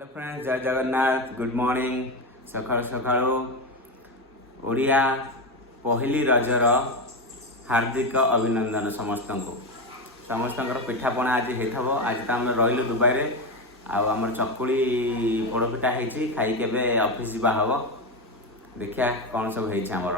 Hello friends, जय Jagannath. Good morning. सकाळु सकाळु ओडिया पहली रजर हार्दिक अभिनंदन समस्त पिठापणा आज हो। आज तो आम रही दुबई रे आम चकुली पोड़पिठा होती खाई के ऑफिस जा हम। देखिया कौन सब होमर।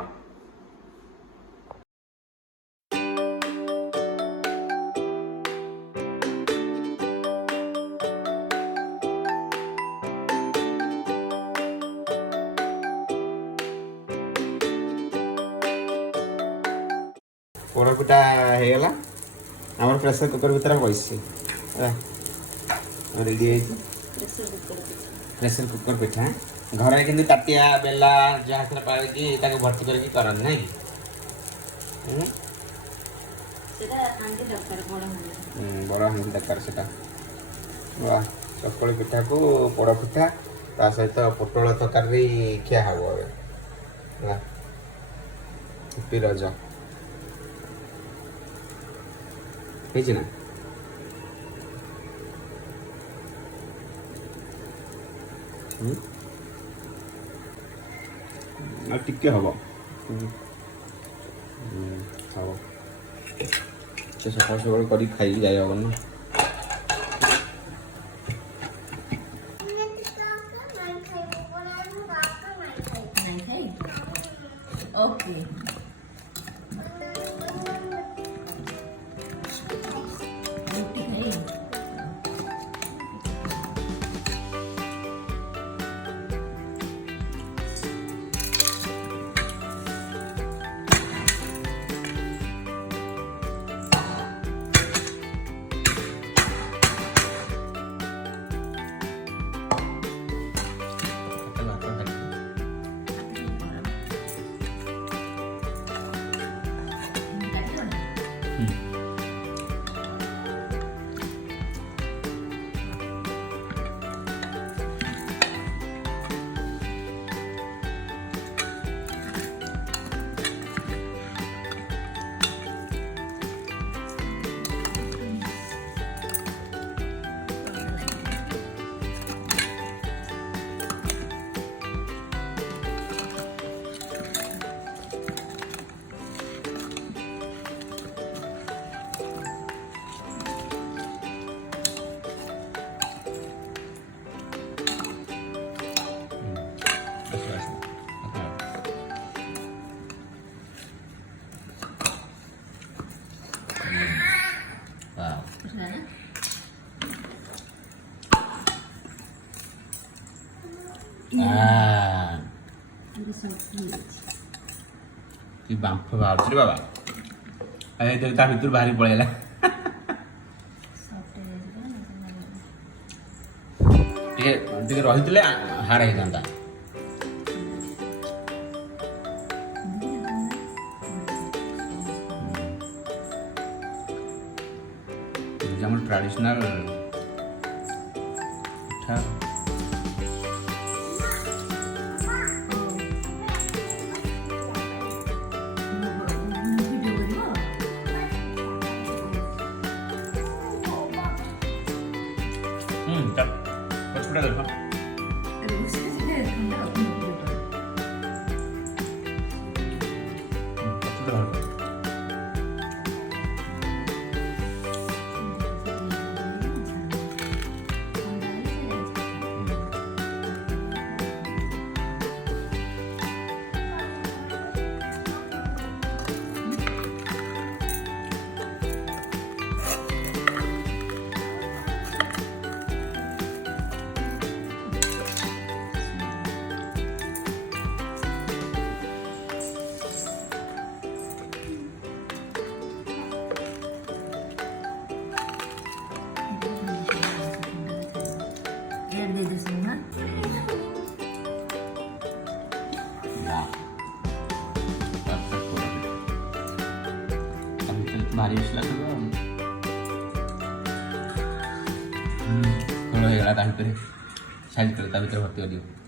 पोड़पिठा होगा आम प्रेसर कुकर भर बस रेडी प्रेसर कुकर पिठा घर में ताटिया बेला जहाँ पाई भर्ती कर बड़ हांडी दरकार से वाह चकुली पिठा को पोड़ पिठा ता सहित पोटल तरकारी खिया हम रज ହେଇଛି ନା ଆଉ ଟିକେ ହବ ହବ ସେ ସକାଳୁ ସକାଳୁ କରିକି ଖାଇକି ଯାଇ ହବ ନା। ओके बांफ बाहर बाबा ता भर बाहरी पड़ेगा रही हाड़ होता ट्रेडिशनल पिठा पचपटा देखो भारी उसला थोड़ा साइज कर भर्ती कर दियो।